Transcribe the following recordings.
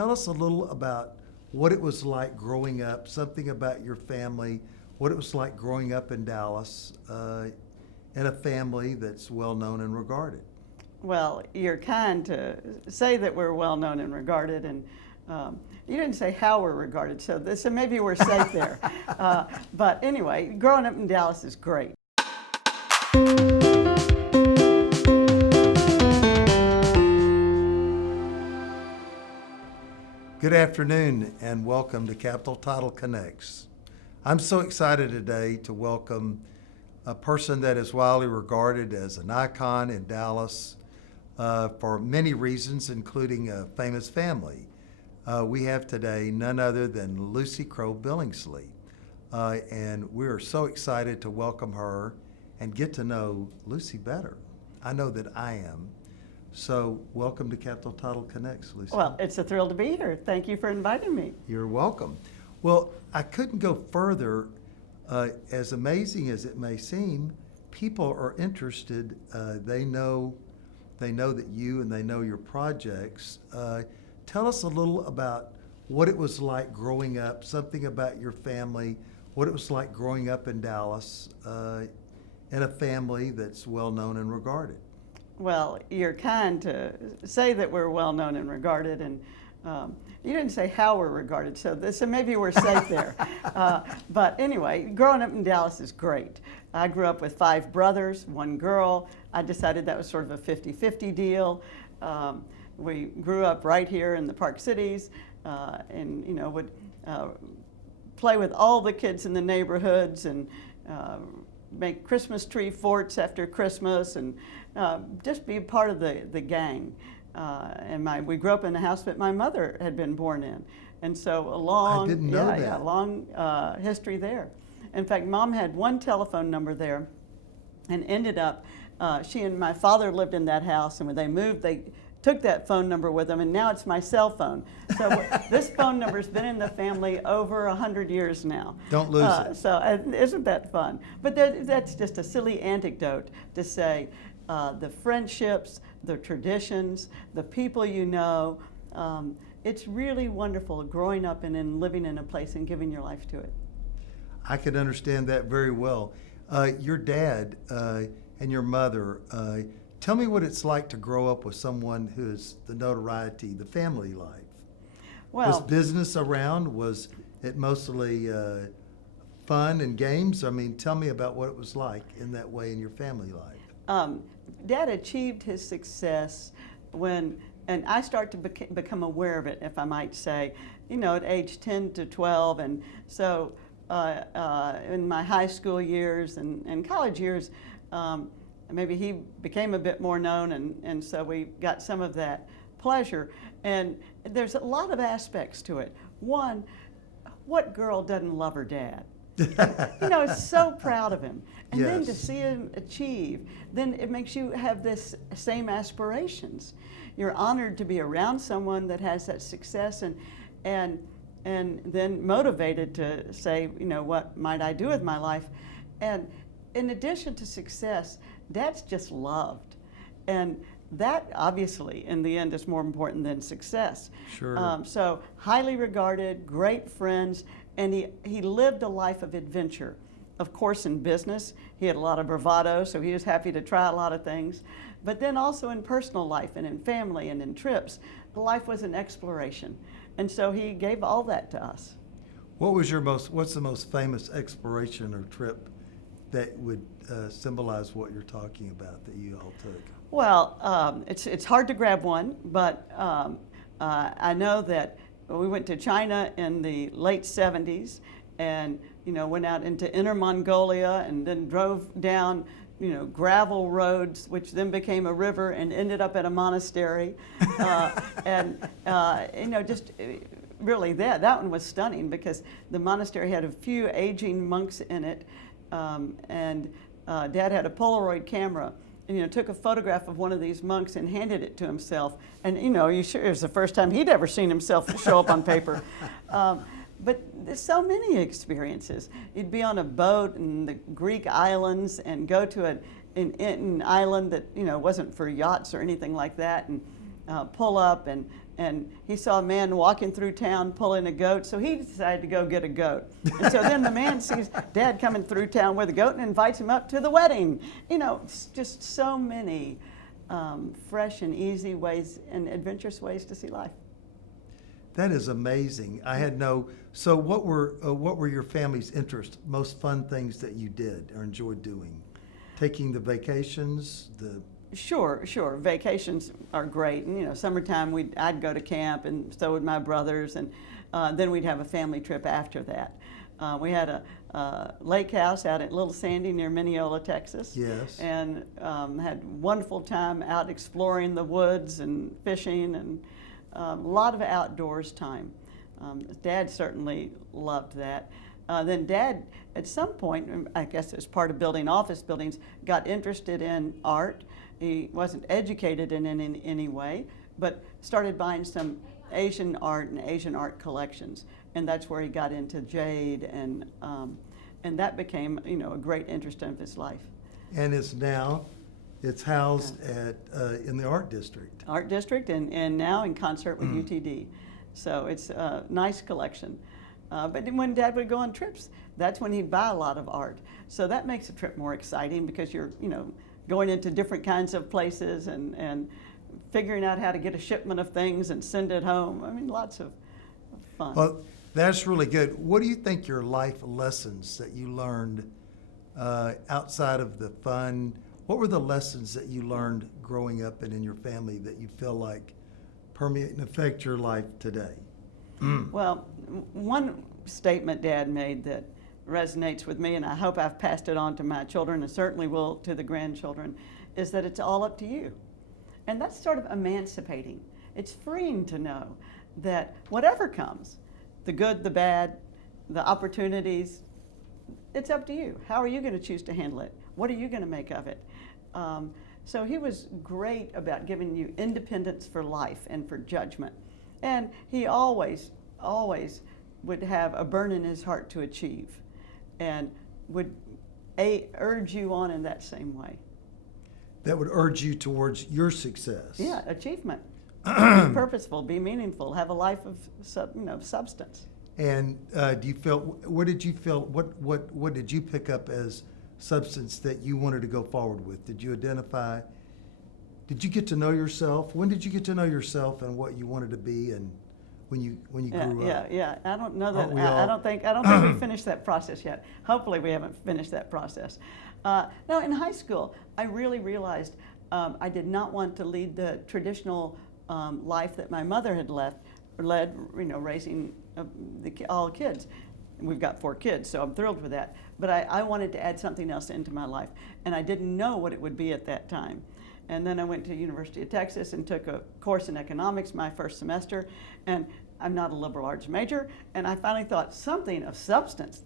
tell us a little about what it was like growing up, something about your family, what it was like growing up in Dallas, in a family that's well known and regarded. Well, you're kind to say that we're well known and regarded, and you didn't say how we're regarded, so maybe we're safe there. But anyway, growing up in Dallas is great. Good afternoon and welcome to Capital Title Connects. I'm so excited today to welcome a person that is widely regarded as an icon in Dallas for many reasons, including a famous family. We have today none other than Lucy Crow Billingsley. And we are so excited to welcome her and get to know Lucy better. I know that I am. So welcome to Capital Title Connects, Lucy. Well, it's a thrill to be here. Thank you for inviting me. You're welcome. Well, I couldn't go further. As amazing as it may seem, people are interested. They know that you and they know your projects. Tell us a little about what it was like growing up, something about your family, what it was like growing up in Dallas, in a family that's well known and regarded. Well, you're kind to say that we're well known and regarded, and you didn't say how we're regarded, so maybe we're safe there. But anyway, growing up in Dallas is great. I grew up with 5 brothers, 1 girl. I decided that was sort of a 50-50 deal. We grew up right here in the Park Cities, and would play with all the kids in the neighborhoods and make Christmas tree forts after Christmas, and just be part of the gang. And we grew up in a house that my mother had been born in, and so a long, I didn't know that. Long history there. In fact, Mom had 1 telephone number there, and ended up she and my father lived in that house, and when they moved, they took that phone number with them, and now it's my cell phone. So this phone number's been in the family over 100 years now. Don't lose it. So isn't that fun? But that's just a silly anecdote to say the friendships, the traditions, the people you know. It's really wonderful growing up and living in a place and giving your life to it. I can understand that very well. Your dad and your mother, tell me what it's like to grow up with someone who is the notoriety, the family life. Well, was business around? Was it mostly fun and games? I mean, tell me about what it was like in that way in your family life. Dad achieved his success and I start to become aware of it, if I might say, at age 10 to 12. And so in my high school years and college years, maybe he became a bit more known, and so we got some of that pleasure. And there's a lot of aspects to it. One, what girl doesn't love her dad? Is so proud of him. And then to see him achieve, then it makes you have this same aspirations. You're honored to be around someone that has that success, and then motivated to say, what might I do with my life? And in addition to success, Dad's just loved. And that obviously in the end is more important than success. Sure. So highly regarded, great friends, and he lived a life of adventure. Of course, in business, he had a lot of bravado, so he was happy to try a lot of things. But then also in personal life and in family and in trips, life was an exploration. And so he gave all that to us. What's the most famous exploration or trip that would symbolize what you're talking about that you all took? Well, it's hard to grab one, but I know that we went to China in the late 70s and went out into Inner Mongolia and then drove down gravel roads, which then became a river and ended up at a monastery. Just really that one was stunning because the monastery had a few aging monks in it. Dad had a Polaroid camera and took a photograph of one of these monks and handed it to himself. And you sure it was the first time he'd ever seen himself show up on paper. But there's so many experiences. You'd be on a boat in the Greek islands and go to an island that wasn't for yachts or anything like that, and pull up and and he saw a man walking through town pulling a goat, so he decided to go get a goat. And so then the man sees Dad coming through town with a goat and invites him up to the wedding. You know, it's just so many fresh and easy ways and adventurous ways to see life. That is amazing. I had no. So, what were your family's interests? Most fun things that you did or enjoyed doing? Taking the vacations, the. Sure. Vacations are great, and you know, summertime I'd go to camp, and so would my brothers, and then we'd have a family trip after that. We had a lake house out at Little Sandy near Mineola, Texas. Yes. And had wonderful time out exploring the woods and fishing, and a lot of outdoors time. Dad certainly loved that. Then Dad, at some point, I guess as part of building office buildings, got interested in art. He wasn't educated in any way, but started buying some Asian art and Asian art collections, and that's where he got into jade, and that became, you know, a great interest of his life. And it's housed at in the art district. Art district, and now in concert with UTD, so it's a nice collection. But when Dad would go on trips, that's when he'd buy a lot of art. So that makes a trip more exciting because you're, you know, going into different kinds of places and figuring out how to get a shipment of things and send it home. I mean, lots of fun. Well, that's really good. What do you think your life lessons that you learned outside of the fun? What were the lessons that you learned growing up and in your family that you feel like permeate and affect your life today? Well, one statement Dad made that resonates with me, and I hope I've passed it on to my children and certainly will to the grandchildren, is that it's all up to you. And that's sort of emancipating. It's freeing to know that whatever comes, the good, the bad, the opportunities, it's up to you. How are you going to choose to handle it? What are you going to make of it? So he was great about giving you independence for life and for judgment. And he always would have a burn in his heart to achieve, and would urge you on in that same way. That would urge you towards your success. Yeah, achievement. Be purposeful, be meaningful, have a life of substance. And do you feel? What did you feel? What did you pick up as substance that you wanted to go forward with? Did you identify? Did you get to know yourself? When did you get to know yourself and what you wanted to be, and when you grew up? Yeah. I don't know that. I don't think we finished that process yet. Hopefully, we haven't finished that process. No, in high school, I really realized I did not want to lead the traditional life that my mother had led. You know, raising all kids. We've got 4 kids, so I'm thrilled with that. But I wanted to add something else into my life, and I didn't know what it would be at that time. And then I went to University of Texas and took a course in economics my first semester, and I'm not a liberal arts major, and I finally thought something of substance.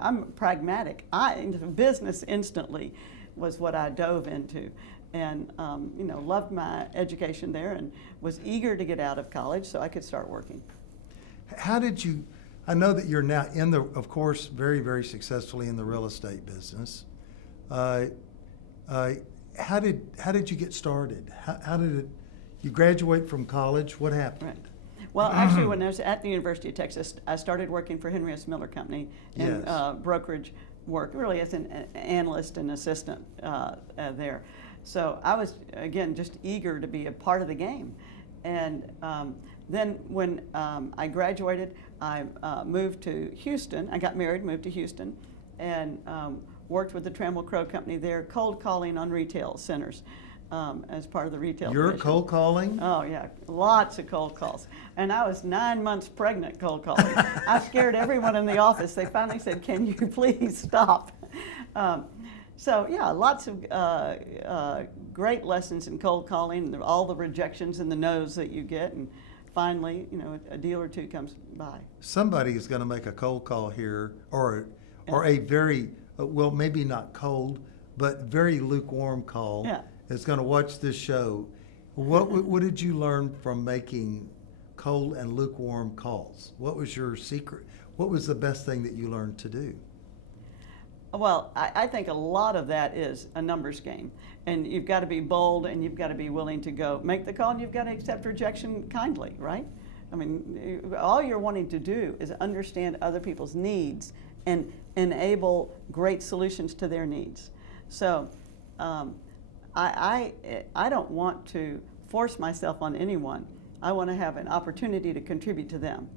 I'm pragmatic. Into business instantly was what I dove into, and loved my education there, and was eager to get out of college so I could start working. How did you? I know that you're now of course, very, very successfully in the real estate business. How did you get started? How did it? You graduate from college. What happened? Right. Well, actually, when I was at the University of Texas, I started working for Henry S. Miller Company in brokerage work, really as an analyst and assistant there. So I was, again, just eager to be a part of the game. And then when I graduated, I moved to Houston. I got married, moved to Houston, and worked with the Trammell Crow Company there, cold calling on retail centers as part of the retail You're division. cold calling? Oh, yeah, lots of cold calls. And I was 9 months pregnant cold calling. I scared everyone in the office. They finally said, "Can you please stop?" So, yeah, lots of great lessons in cold calling, and all the rejections and the no's that you get. And finally, a deal or two comes by. Somebody is going to make a cold call here, or a very, well, maybe not cold, but very lukewarm call. Yeah. Is going to watch this show. What did you learn from making cold and lukewarm calls? What was your secret? What was the best thing that you learned to do? Well, I think a lot of that is a numbers game. And you've got to be bold, and you've got to be willing to go make the call, and you've got to accept rejection kindly, right? I mean, all you're wanting to do is understand other people's needs and enable great solutions to their needs. So I don't want to force myself on anyone. I want to have an opportunity to contribute to them.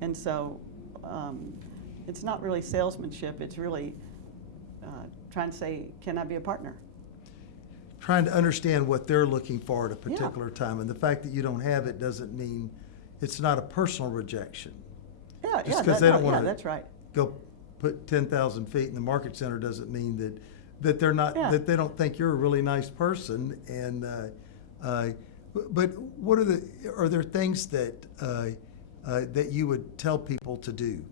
And so it's not really salesmanship, it's really trying to say, can I be a partner? Trying to understand what they're looking for at a particular time. And the fact that you don't have it doesn't mean it's not a personal rejection. Yeah, Just because they don't want to that's right. go put 10,000 feet in the market center doesn't mean that they're not, that they don't think you're a really nice person. And but what are there things that that you would tell people to do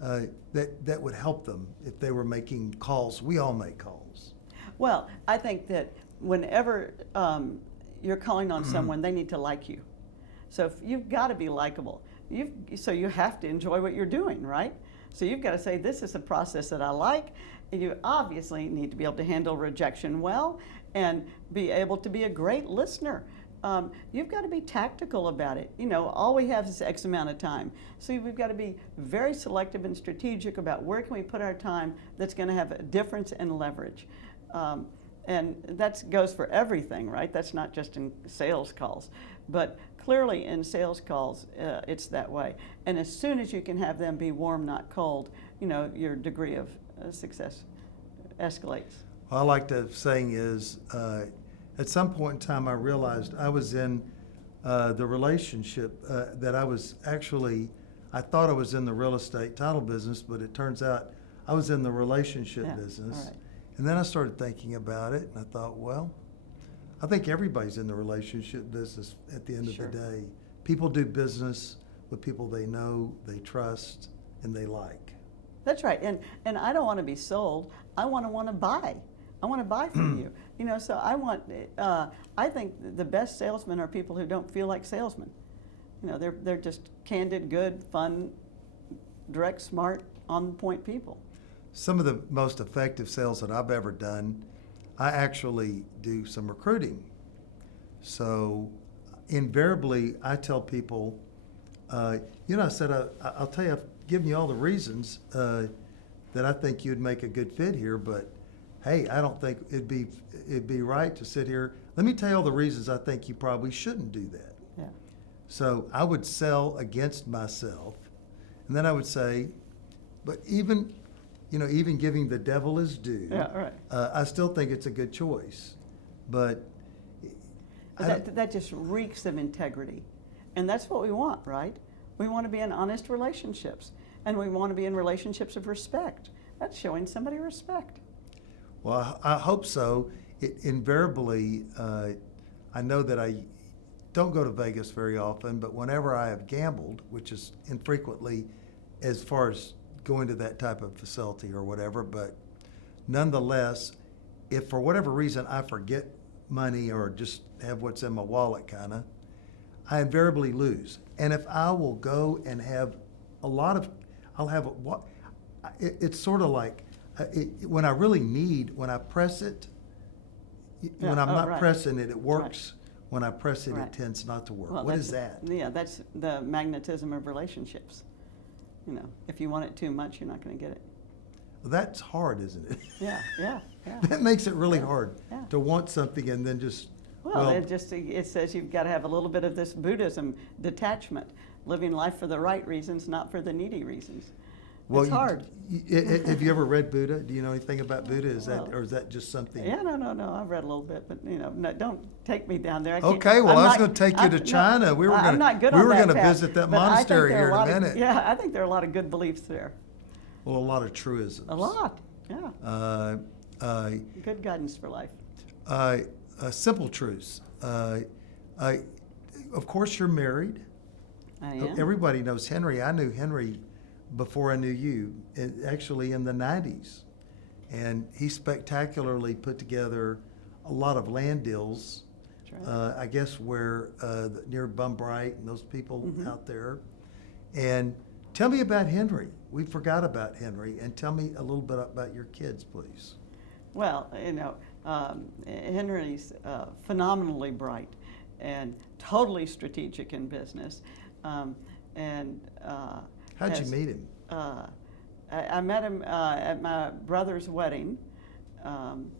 that would help them if they were making calls? We all make calls. Well, I think that whenever you're calling on someone, they need to like you. So if you've got to be likable. So you have to enjoy what you're doing, right? So you've got to say, this is a process that I like. And you obviously need to be able to handle rejection well and be able to be a great listener. You've got to be tactical about it. You know, all we have is X amount of time. So we've got to be very selective and strategic about where can we put our time that's going to have a difference and leverage. And that goes for everything, right? That's not just in sales calls. But clearly in sales calls, it's that way. And as soon as you can have them be warm, not cold, you know, your degree of success escalates. Well, I like the saying is, at some point in time, I realized I was in the relationship that I was actually, I thought I was in the real estate title business, but it turns out I was in the relationship business. All right. And then I started thinking about it, and I thought, well, I think everybody's in the relationship business at the end of the day. People do business with people they know, they trust, and they like. That's right. And I don't want to be sold. I want to buy. I want to buy from you. You know, so I think the best salesmen are people who don't feel like salesmen. You know, they're just candid, good, fun, direct, smart, on-point people. Some of the most effective sales that I've ever done, I actually do some recruiting. So invariably, I tell people, you know, I said, I'll tell you, I've given you all the reasons that I think you'd make a good fit here, but hey, I don't think it'd be right to sit here. Let me tell you all the reasons I think you probably shouldn't do that. Yeah. So I would sell against myself, and then I would say, but even giving the devil his due, I still think it's a good choice. But that just reeks of integrity. And that's what we want, right? We want to be in honest relationships. And we want to be in relationships of respect. That's showing somebody respect. Well, I hope so. Invariably, I know that I don't go to Vegas very often, but whenever I have gambled, which is infrequently as far as going to that type of facility or whatever, but nonetheless, if for whatever reason I forget money or just have what's in my wallet kind of, I invariably lose. And if I will go and have it's sort of like when I really need, when I press it, when I'm not pressing it, it works. Right. When I press it, it tends not to work. Well, what is that? Yeah, that's the magnetism of relationships. You know, if you want it too much, you're not going to get it. Well, that's hard, isn't it? Yeah. That makes it really hard to want something and then just. Well, it says you've got to have a little bit of this Buddhism detachment, living life for the right reasons, not for the needy reasons. Well, it's hard. Have you ever read Buddha? Do you know anything about Buddha? Or is that just something? Yeah, no. I've read a little bit, but no, don't take me down there. Okay, well, I was going to take you to China. No, we were going to visit that monastery here in a minute. Yeah, I think there are a lot of good beliefs there. Well, a lot of truisms. A lot, yeah. Good guidance for life. Simple truths. Of course, you're married. I am. Everybody knows Henry. I knew Henry before I knew you, actually in the 90s. And he spectacularly put together a lot of land deals, right. I guess where near Bumbright and those people out there. And Tell me about Henry. We forgot about Henry, and tell me a little bit about your kids, please. Well, Henry's phenomenally bright and totally strategic in business. How'd you meet him? I met him at my brother's wedding, and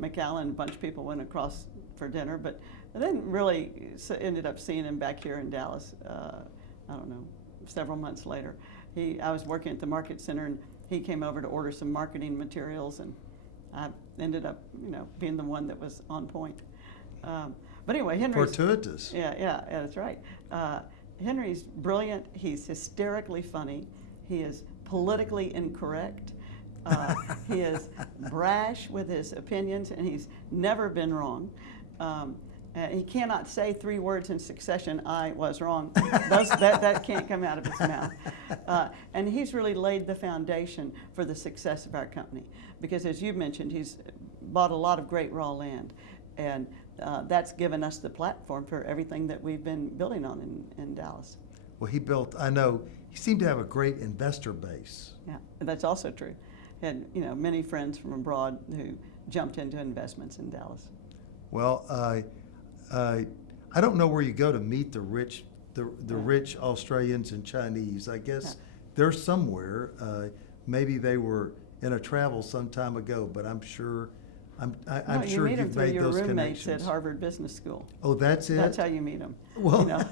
McAllen and a bunch of people went across for dinner, but I didn't really ended up seeing him back here in Dallas, I don't know, several months later. I was working at the market center, and he came over to order some marketing materials, and I ended up, being the one that was on point. But anyway, Henry's fortuitous. Yeah, that's right. Henry's brilliant. He's hysterically funny. He is politically incorrect. He is brash with his opinions, and he's never been wrong. He cannot say 3 words in succession, "I was wrong." That can't come out of his mouth. And he's really laid the foundation for the success of our company. Because as you mentioned, he's bought a lot of great raw land. And that's given us the platform for everything that we've been building on in Dallas. Well, I know, he seemed to have a great investor base. Yeah, that's also true. And, many friends from abroad who jumped into investments in Dallas. Well, I don't know where you go to meet the rich Australians and Chinese. I guess they're somewhere. Maybe they were in a travel some time ago, but I'm sure You meet them you've through made your those roommates connections. at Harvard Business School. Oh, that's it? That's how you meet them. Well,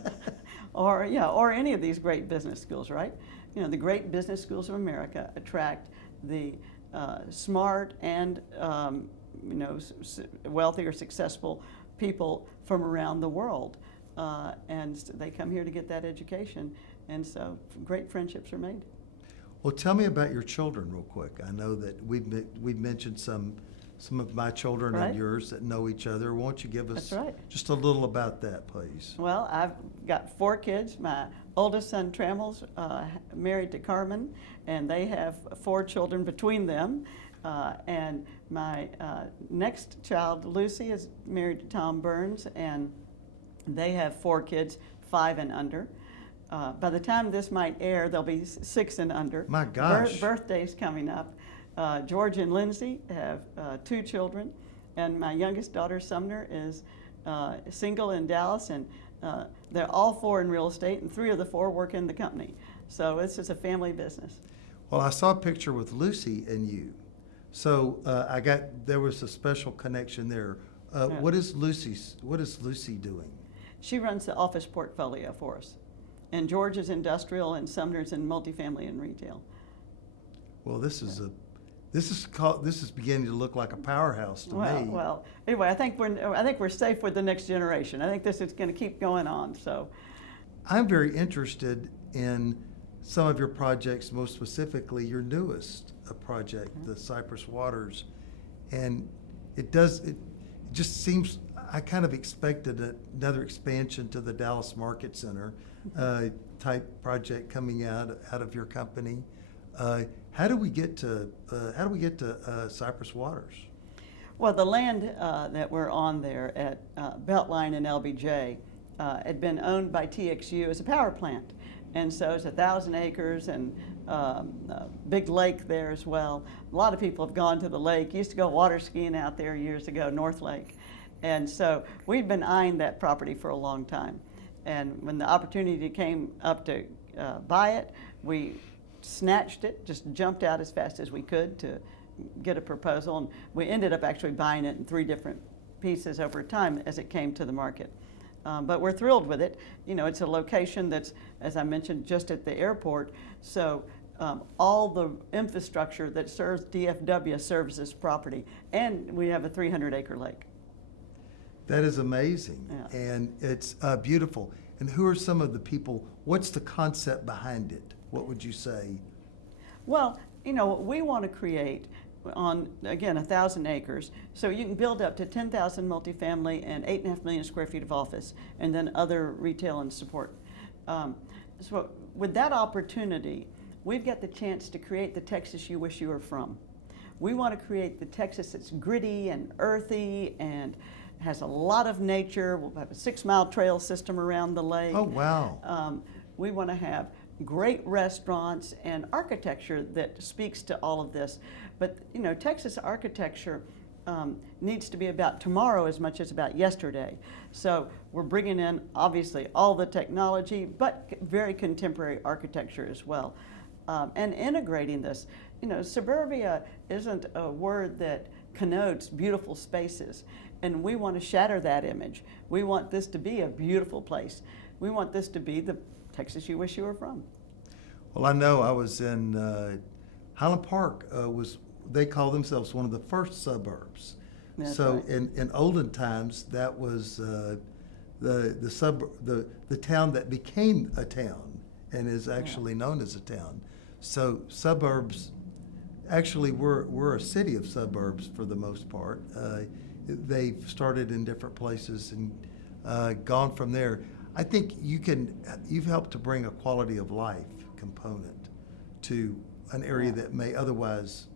Or any of these great business schools, right? The great business schools of America attract the smart and wealthy or successful people from around the world, and they come here to get that education, and so great friendships are made. Well, tell me about your children real quick. I know that we've mentioned some of my children and yours that know each other. Won't you give us just a little about that, please? Well, I've got 4 kids. My oldest son, Trammell's married to Carmen, and they have 4 children between them. And my next child, Lucy, is married to Tom Burns, and they have 4 kids, 5 and under. By the time this might air, there'll be 6 and under. My gosh. Birthdays coming up. George and Lindsay have 2 children, and my youngest daughter, Sumner, is single in Dallas, and they're all 4 in real estate, and 3 of the 4 work in the company. So this is a family business. Well, I saw a picture with Lucy and you. So there was a special connection there. What is Lucy doing? She runs the office portfolio for us. And George is industrial, and Sumner's in multifamily and retail. Well, this is beginning to look like a powerhouse to me. Well, anyway, I think we're safe with the next generation. I think this is going to keep going on. So, I'm very interested in some of your projects, most specifically your newest project, the Cyprus Waters, and it just seems I kind of expected another expansion to the Dallas Market Center type project coming out of your company. How do we get to Cyprus Waters? Well, the land that we're on there at Beltline and LBJ had been owned by TXU as a power plant, and so it's 1,000 acres and a big lake there as well. A lot of people have gone to the lake. Used to go water skiing out there years ago, North Lake, and so we'd been eyeing that property for a long time. And when the opportunity came up to buy it, we snatched it, just jumped out as fast as we could to get a proposal, and we ended up actually buying it in 3 different pieces over time as it came to the market. But we're thrilled with it. It's a location that's, as I mentioned, just at the airport, so all the infrastructure that serves DFW serves this property, and we have a 300-acre lake. That is amazing, Yeah. And it's beautiful. And who are some of the people? What's the concept behind it? What would you say? Well, we want to create on, again, 1,000 acres, so you can build up to 10,000 multifamily and 8.5 million square feet of office, and then other retail and support. So with that opportunity, we've got the chance to create the Texas you wish you were from. We want to create the Texas that's gritty and earthy and has a lot of nature. We'll have a 6-mile trail system around the lake. Oh, wow. We want to have great restaurants and architecture that speaks to all of this. But you know, Texas architecture needs to be about tomorrow as much as about yesterday. So we're bringing in obviously all the technology, but very contemporary architecture as well, and integrating this. You know, suburbia isn't a word that connotes beautiful spaces, and we want to shatter that image. We want this to be a beautiful place. We want this to be the Texas you wish you were from. Well, I know I was in Highland Park. They call themselves one of the first suburbs. That's so right. in olden times, that was the town that became a town and is actually known as a town. So suburbs, actually, we're a city of suburbs for the most part. They've started in different places and gone from there. I think you've helped to bring a quality of life component to an area that may otherwise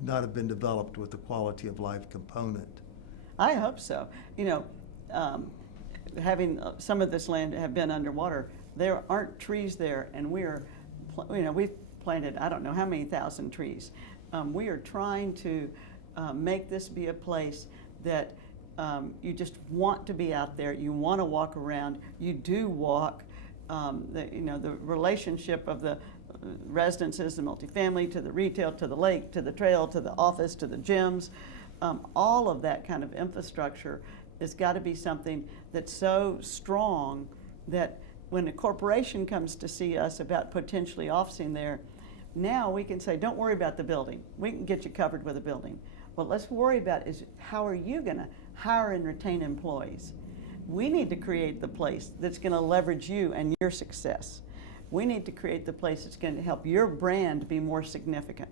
not have been developed with the quality of life component. I hope so. You know, having some of this land have been underwater, there aren't trees there, and we've planted I don't know how many thousand trees. We are trying to make this be a place that you just want to be out there. You want to walk around. You do walk. The relationship of the residences, the multifamily, to the retail, to the lake, to the trail, to the office, to the gyms, all of that kind of infrastructure has got to be something that's so strong that when a corporation comes to see us about potentially officing there, now we can say, don't worry about the building. We can get you covered with a building. What let's worry about is how are you going to hire and retain employees? We need to create the place that's going to leverage you and your success. We need to create the place that's going to help your brand be more significant.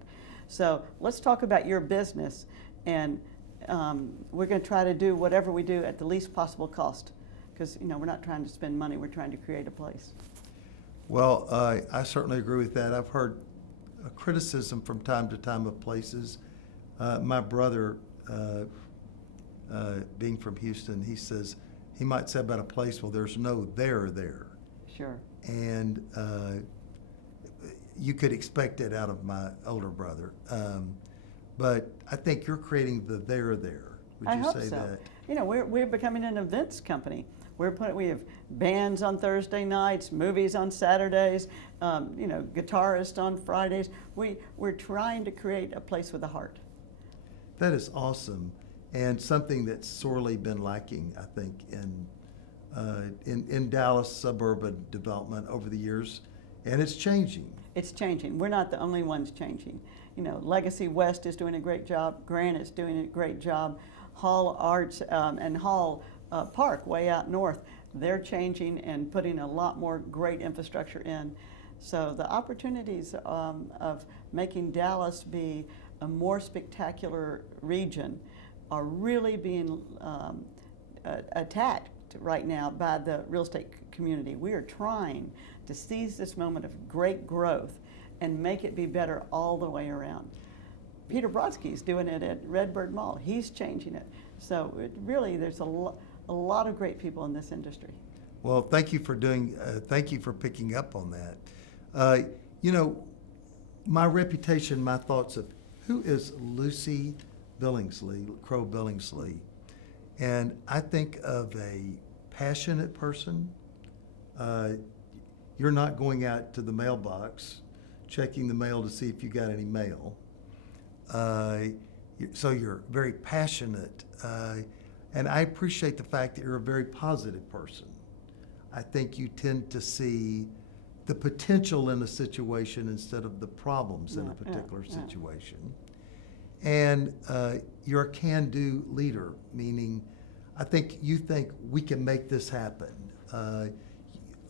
So let's talk about your business, and we're going to try to do whatever we do at the least possible cost, because we're not trying to spend money, we're trying to create a place. Well, I certainly agree with that. I've heard a criticism from time to time of places. My brother, being from Houston, he says he might say about a place, well, there's no there. Sure. And you could expect it out of my older brother. But I think you're creating the there. Would I you hope say so. that? We're becoming an events company. We have bands on Thursday nights, movies on Saturdays, guitarists on Fridays. We're trying to create a place with a heart. That is awesome, and something that's sorely been lacking, I think, in Dallas suburban development over the years, and it's changing. It's changing. We're not the only ones changing. Legacy West is doing a great job. Grant is doing a great job. Hall Arts and Hall Park, way out north, they're changing and putting a lot more great infrastructure in. So the opportunities of making Dallas be a more spectacular region are really being attacked right now by the real estate community. We are trying to seize this moment of great growth and make it be better all the way around. Peter Brodsky's doing it at Redbird Mall. He's changing it. So there's a lot of great people in this industry. Well, thank you for picking up on that. My reputation, my thoughts of who is Lucy Crow Billingsley, and I think of a passionate person. You're not going out to the mailbox, checking the mail to see if you got any mail. So you're very passionate, and I appreciate the fact that you're a very positive person. I think you tend to see the potential in a situation instead of the problems in a particular situation. And you're a can-do leader, meaning I think you think we can make this happen.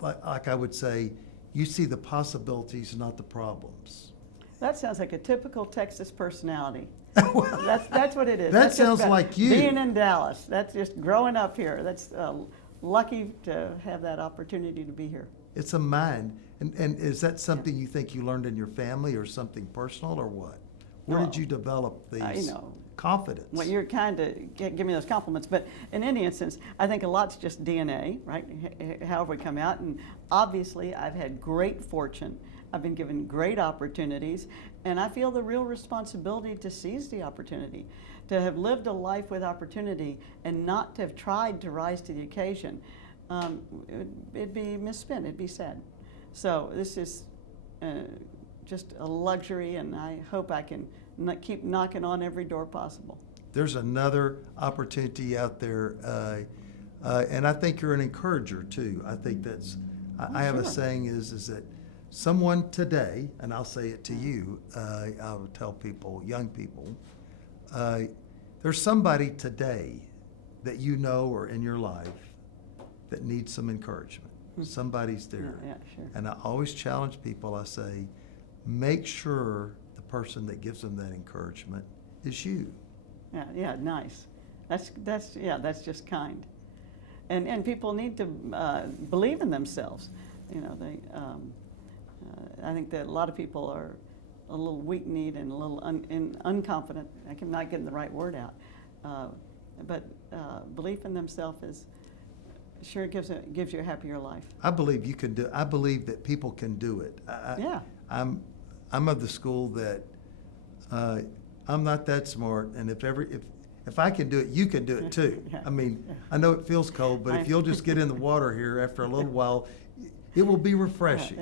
Like I would say, you see the possibilities, not the problems. That sounds like a typical Texas personality. That's what it is. That sounds like you. Being in Dallas. That's just growing up here. That's lucky to have that opportunity to be here. It's a mind. And is that something you think you learned in your family or something personal or what? Where did you develop these confidence. Well, you're kind to give me those compliments, but in any instance, I think a lot's just DNA, right? How have we come out? And obviously, I've had great fortune. I've been given great opportunities, and I feel the real responsibility to seize the opportunity, to have lived a life with opportunity and not to have tried to rise to the occasion. It'd be misspent, it'd be sad. So this is just a luxury, and I hope I can keep knocking on every door possible. There's another opportunity out there, and I think you're an encourager too. I think that's, I have a saying is that someone today, and I'll say it to you, I'll tell people, young people, there's somebody today that you know or in your life that needs some encouragement. Somebody's there. Yeah, sure. And I always challenge people, I say, make sure the person that gives them that encouragement is you. Yeah, nice. That's just kind. And people need to believe in themselves. You know, I think that a lot of people are a little weak-kneed and a little unconfident. I'm not getting the right word out. But belief in themselves is sure gives you a happier life. I believe you can do. I believe that people can do it. Yeah. I'm of the school that I'm not that smart, and if I can do it, you can do it too. Yeah. I mean, I know it feels cold, but if you'll just get in the water here after a little while, it will be refreshing.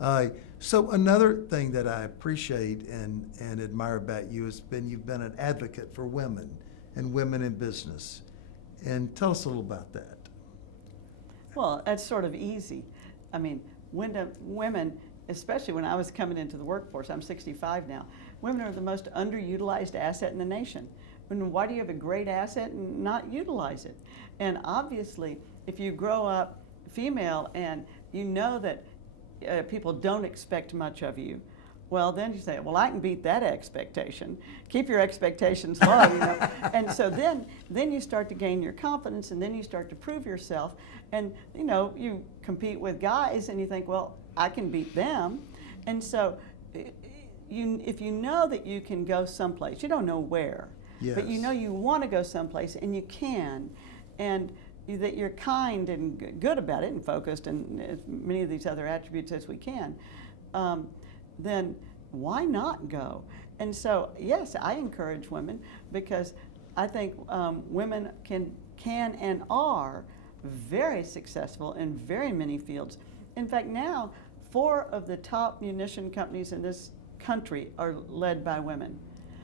Yeah. So another thing that I appreciate and admire about you has been you've been an advocate for women and women in business. And tell us a little about that. Well, that's sort of easy. I mean, women, especially when I was coming into the workforce, I'm 65 now, women are the most underutilized asset in the nation. And why do you have a great asset and not utilize it? And obviously, if you grow up female and you know that people don't expect much of you, well, then you say, well, I can beat that expectation. Keep your expectations low, you know. And so then you start to gain your confidence, and then you start to prove yourself. And, you know, you compete with guys, and you think, well, I can beat them. And so if you know that you can go someplace, you don't know where, but you know you want to go someplace, and you can, and that you're kind and good about it and focused and as many of these other attributes as we can, then why not go? And so, yes, I encourage women because I think women can and are very successful in very many fields. In fact, now 4 of the top munition companies in this country are led by women.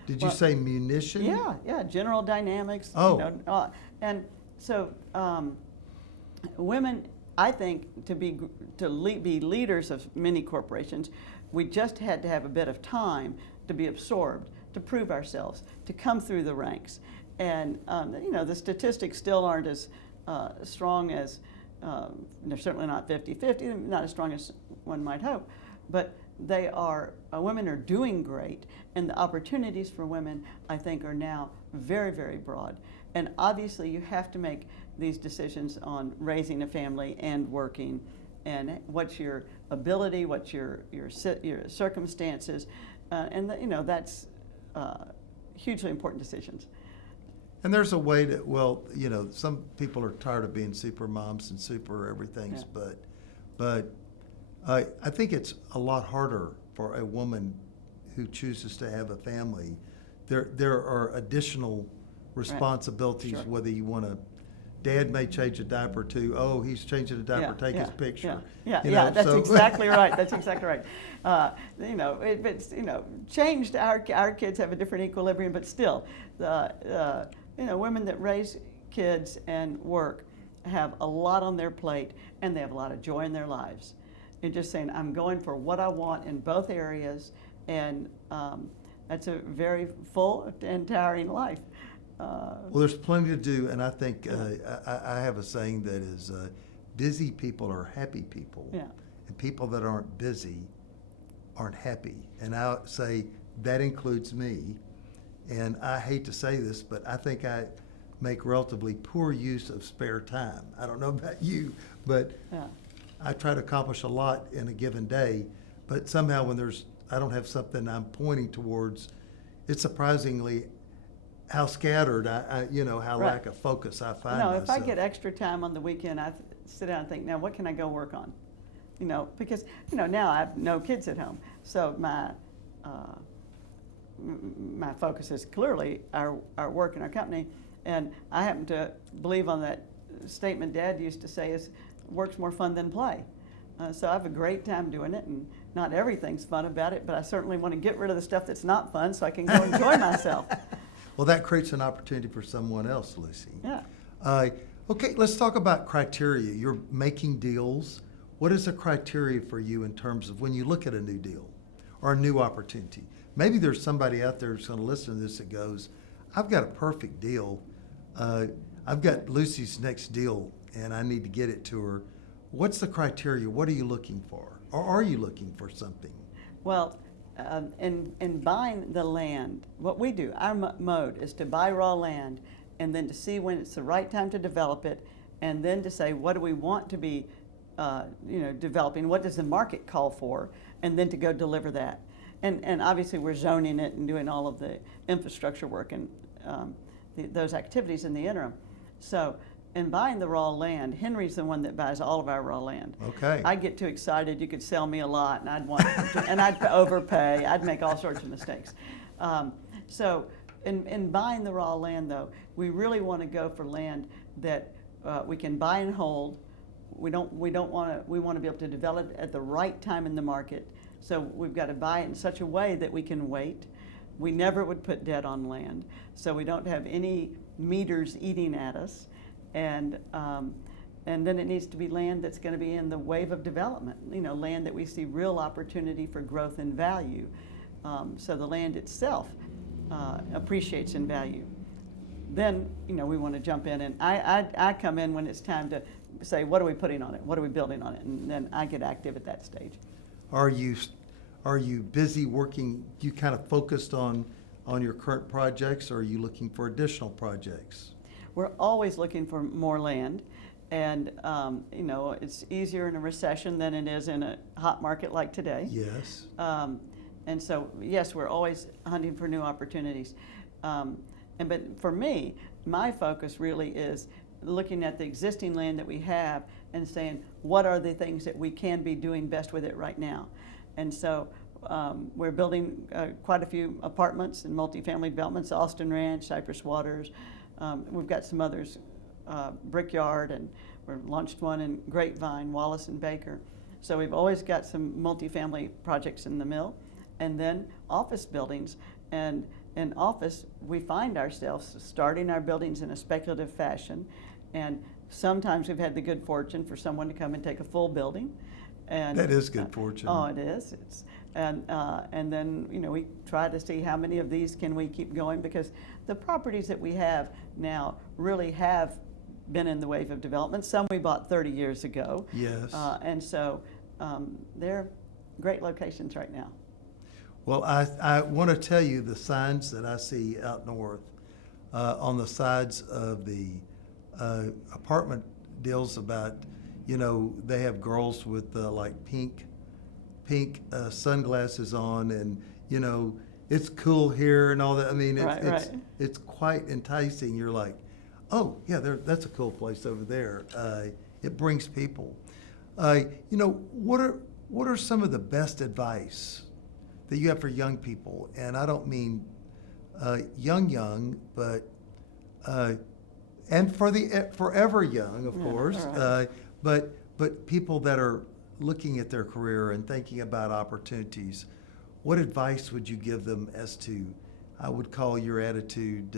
Did you say munition? Yeah, General Dynamics. Oh. You know, and so women, I think, to be leaders of many corporations, we just had to have a bit of time to be absorbed, to prove ourselves, to come through the ranks. And, you know, the statistics still aren't as strong as, they're certainly not 50-50, not as strong as one might hope, but they are, women are doing great, and the opportunities for women, I think, are now very, very broad. And obviously, you have to make these decisions on raising a family and working, and what's your ability, what's your circumstances, and you know, that's hugely important decisions. And there's a way to, well, you know, some people are tired of being super moms and super everythings, but I think it's a lot harder for a woman who chooses to have a family. There are additional responsibilities, Sure. whether you want to, Dad may change a diaper to, oh, he's changing a diaper, take his picture. Yeah, that's exactly right. That's exactly right. You know, it's, you know, changed, our kids have a different equilibrium, but still, you know, women that raise kids and work have a lot on their plate, and they have a lot of joy in their lives. You're just saying, I'm going for what I want in both areas, and that's a very full and tiring life. Well, there's plenty to do, and I think I have a saying that is, busy people are happy people, and people that aren't busy aren't happy. And I would say that includes me. And I hate to say this, but I think I make relatively poor use of spare time. I don't know about you, but I try to accomplish a lot in a given day. But somehow when I don't have something I'm pointing towards, it's surprisingly how scattered how Right. lack of focus I find No, if I myself. get extra time on the weekend, sit down and think, now what can I go work on? Because now I have no kids at home, so my focus is clearly our work and our company, and I happen to believe on that statement Dad used to say is, work's more fun than play. So I have a great time doing it, and not everything's fun about it, but I certainly want to get rid of the stuff that's not fun so I can go enjoy myself. Well, that creates an opportunity for someone else, Lucy. Yeah. Okay, let's talk about criteria. You're making deals. What is the criteria for you in terms of when you look at a new deal or a new opportunity? Maybe there's somebody out there who's going to listen to this that goes, I've got a perfect deal. I've got Lucy's next deal and I need to get it to her. What's the criteria? What are you looking for? Or are you looking for something? Well, in buying the land, what we do, our mode is to buy raw land and then to see when it's the right time to develop it, and then to say what do we want to be developing, what does the market call for, and then to go deliver that. And obviously we're zoning it and doing all of the infrastructure work and those activities in the interim. So in buying the raw land, Henry's the one that buys all of our raw land. Okay. I get too excited, you could sell me a lot, and I'd want to, and I'd overpay, I'd make all sorts of mistakes. So in buying the raw land, though, we really want to go for land that we can buy and hold. We want to be able to develop it at the right time in the market. So we've got to buy it in such a way that we can wait. We never would put debt on land, so we don't have any meters eating at us. And then it needs to be land that's going to be in the wave of development, land that we see real opportunity for growth and value. So the land itself appreciates in value. Then, we want to jump in, and I come in when it's time to say, what are we putting on it? What are we building on it? And then I get active at that stage. Are you busy working? You kind of focused on your current projects, or are you looking for additional projects? We're always looking for more land, and it's easier in a recession than it is in a hot market like today. Yes. And so, yes, we're always hunting for new opportunities. But for me, my focus really is looking at the existing land that we have and saying, what are the things that we can be doing best with it right now? And so we're building quite a few apartments and multifamily developments, Austin Ranch, Cyprus Waters. We've got some others, Brickyard, and we've launched one in Grapevine, Wallace and Baker. So we've always got some multifamily projects in the mill, and then office buildings. And in office, we find ourselves starting our buildings in a speculative fashion, and sometimes we've had the good fortune for someone to come and take a full building. And That is good fortune. Oh, it is. And then we try to see how many of these can we keep going, because the properties that we have now really have been in the wave of development. Some we bought 30 years ago. Yes. And so they're great locations right now. Well, I want to tell you the signs that I see out north on the sides of the apartment deals about, they have girls with like pink sunglasses on, and it's cool here and all that. I mean, it's quite enticing. You're like, oh yeah, that's a cool place over there. It brings people. What are some of the best advice that you have for young people? And I don't mean young, but and for the forever young, of course. Right. But people that are looking at their career and thinking about opportunities, what advice would you give them as to, I would call your attitude,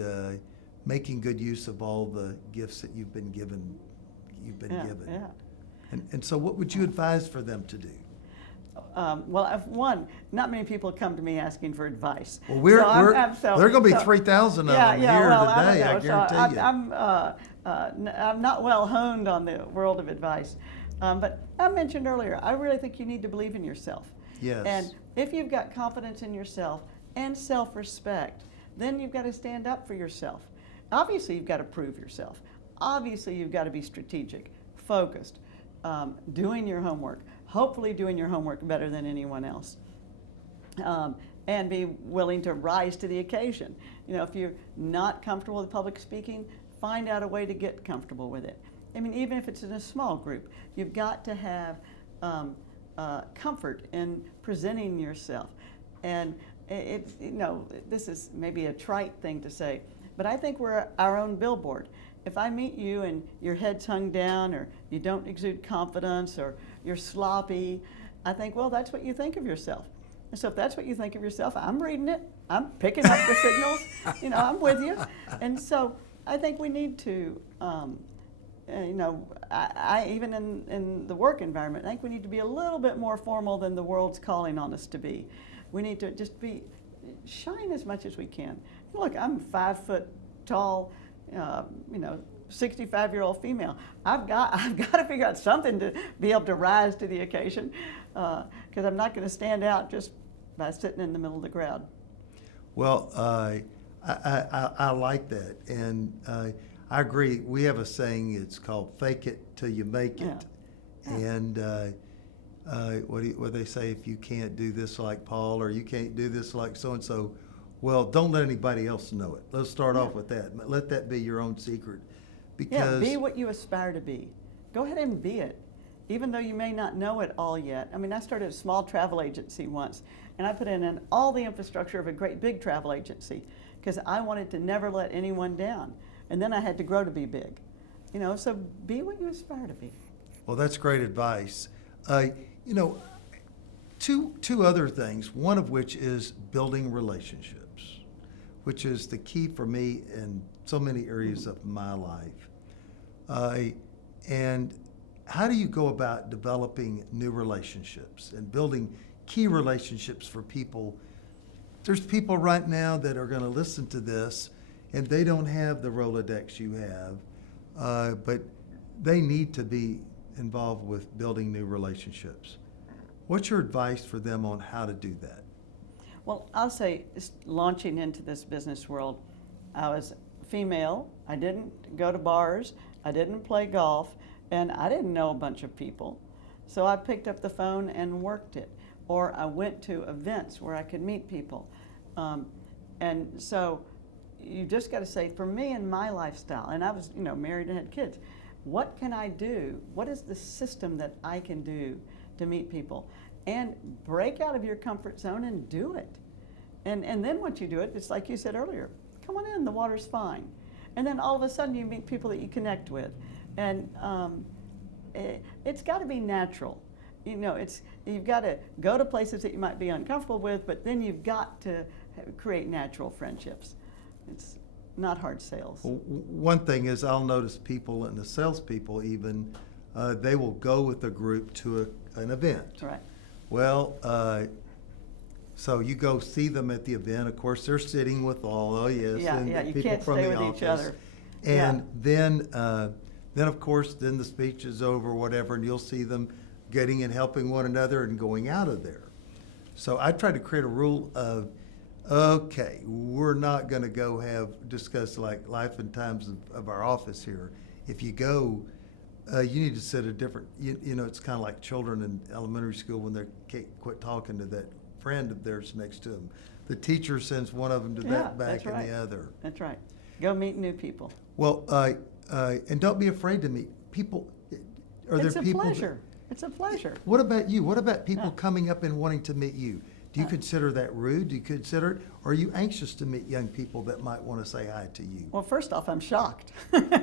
making good use of all the gifts that you've been given? Yeah. And so what would you advise for them to do? Well, not many people come to me asking for advice. Well, there are going to be 3,000 of them here today, I guarantee you. I'm not well honed on the world of advice. But I mentioned earlier, I really think you need to believe in yourself. Yes. And if you've got confidence in yourself and self-respect, then you've got to stand up for yourself. Obviously, you've got to prove yourself. Obviously, you've got to be strategic, focused, doing your homework, hopefully doing your homework better than anyone else. and be willing to rise to the occasion. You know, if you're not comfortable with public speaking, find out a way to get comfortable with it. I mean, even if it's in a small group, you've got to have comfort in presenting yourself. And you know, this is maybe a trite thing to say, but I think we're our own billboard. If I meet you and your head's hung down, or you don't exude confidence, or you're sloppy, I think, well, that's what you think of yourself. And so if that's what you think of yourself, I'm reading it. I'm picking up the signals. You know, I'm with you. And so I think we need to, you know, I even in the work environment, I think we need to be a little bit more formal than the world's calling on us to be. We need to just shine as much as we can. Look, I'm 5 foot tall, you know, 65-year-old female. I've got to figure out something to be able to rise to the occasion, because I'm not going to stand out just by sitting in the middle of the crowd. Well, I like that, and I agree. We have a saying. It's called "fake it till you make it," and what do they say? If you can't do this like Paul, or you can't do this like so and so, well, don't let anybody else know it. Let's start off with that. Let that be your own secret. Because be what you aspire to be. Go ahead and be it, even though you may not know it all yet. I mean, I started a small travel agency once, and I put in all the infrastructure of a great big travel agency because I wanted to never let anyone down. And then I had to grow to be big. You know, so be what you aspire to be. Well, that's great advice. You know, two other things, one of which is building relationships, which is the key for me in so many areas of my life. And how do you go about developing new relationships and building key relationships for people? There's people right now that are going to listen to this and they don't have the Rolodex you have, but they need to be involved with building new relationships. What's your advice for them on how to do that? Well, I'll say, launching into this business world, I was female, I didn't go to bars, I didn't play golf, and I didn't know a bunch of people. So I picked up the phone and worked it. Or I went to events where I could meet people. And so you just got to say, for me and my lifestyle, and I was, you know, married and had kids, what can I do? What is the system that I can do to meet people? And break out of your comfort zone and do it. And then once you do it, it's like you said earlier, come on in, the water's fine. And then all of a sudden you meet people that you connect with. And it's got to be natural. You know, you've got to go to places that you might be uncomfortable with, but then you've got to create natural friendships. It's not hard sales. Well, one thing is I'll notice people, and the salespeople even, they will go with a group to an event. Right. Well, so you go see them at the event. Of course, they're sitting with You people can't from stay the with office. each other. And then of course, then the speech is over, or whatever, and you'll see them getting and helping one another and going out of there. So I tried to create a rule of, okay, we're not going to go discuss like life and times of our office here. If you go, you need to set a different, you know, it's kind of like children in elementary school when they can't quit talking to that friend of theirs next to them. The teacher sends one of them to that back and the other. That's right. Go meet new people. Well, and don't be afraid to meet people. It's a pleasure. It's a pleasure. What about you? What about people coming up and wanting to meet you? Do you consider that rude? Do you consider it? Or are you anxious to meet young people that might want to say hi to you? Well, first off, I'm shocked.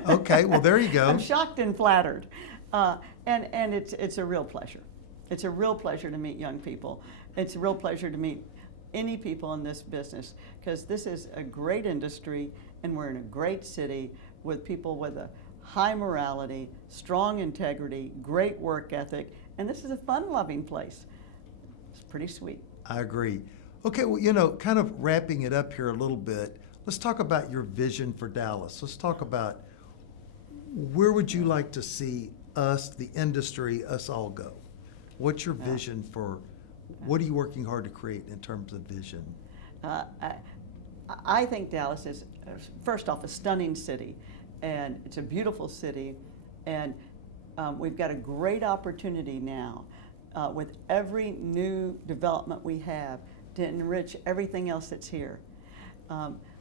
Okay, well, there you go. I'm shocked and flattered. And it's a real pleasure. It's a real pleasure to meet young people. It's a real pleasure to meet any people in this business, because this is a great industry and we're in a great city with people with a high morality, strong integrity, great work ethic, and this is a fun-loving place. It's pretty sweet. I agree. Okay, well, you know, kind of wrapping it up here a little bit, let's talk about your vision for Dallas. Let's talk about where would you like to see us, the industry, us all go? What's your vision for, what are you working hard to create in terms of vision? I think Dallas is, first off, a stunning city, and it's a beautiful city, and we've got a great opportunity now with every new development we have to enrich everything else that's here.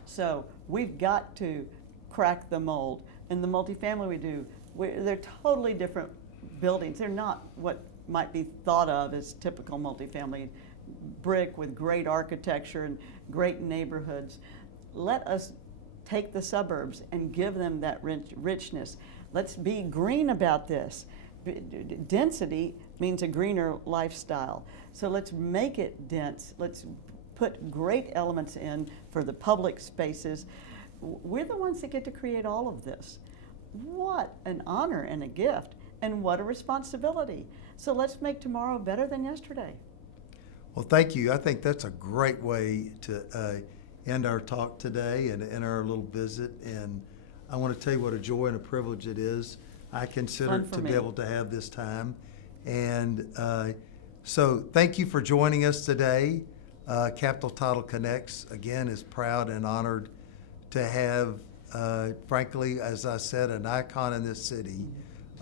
So we've got to crack the mold. And the multifamily we do, they're totally different buildings. They're not what might be thought of as typical multifamily brick with great architecture and great neighborhoods. Let us take the suburbs and give them that richness. Let's be green about this. Density means a greener lifestyle. So let's make it dense. Let's put great elements in for the public spaces. We're the ones that get to create all of this. What an honor and a gift, and what a responsibility. So let's make tomorrow better than yesterday. Well, thank you. I think that's a great way to end our talk today and end our little visit. And I want to tell you what a joy and a privilege it is. I consider it to be able to have this time. And so thank you for joining us today. Capital Title Connects, again, is proud and honored to have, frankly, as I said, an icon in this city,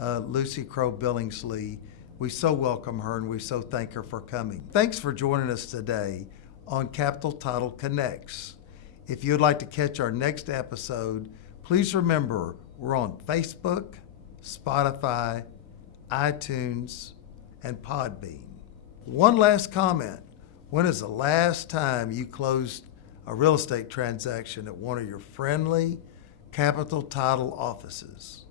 Lucy Crow Billingsley. We so welcome her and we so thank her for coming. Thanks for joining us today on Capital Title Connects. If you'd like to catch our next episode, please remember we're on Facebook, Spotify, iTunes, and Podbean. One last comment. When is the last time you closed a real estate transaction at one of your friendly Capital Title offices?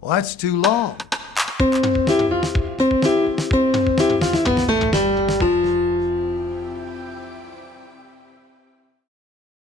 Well, that's too long.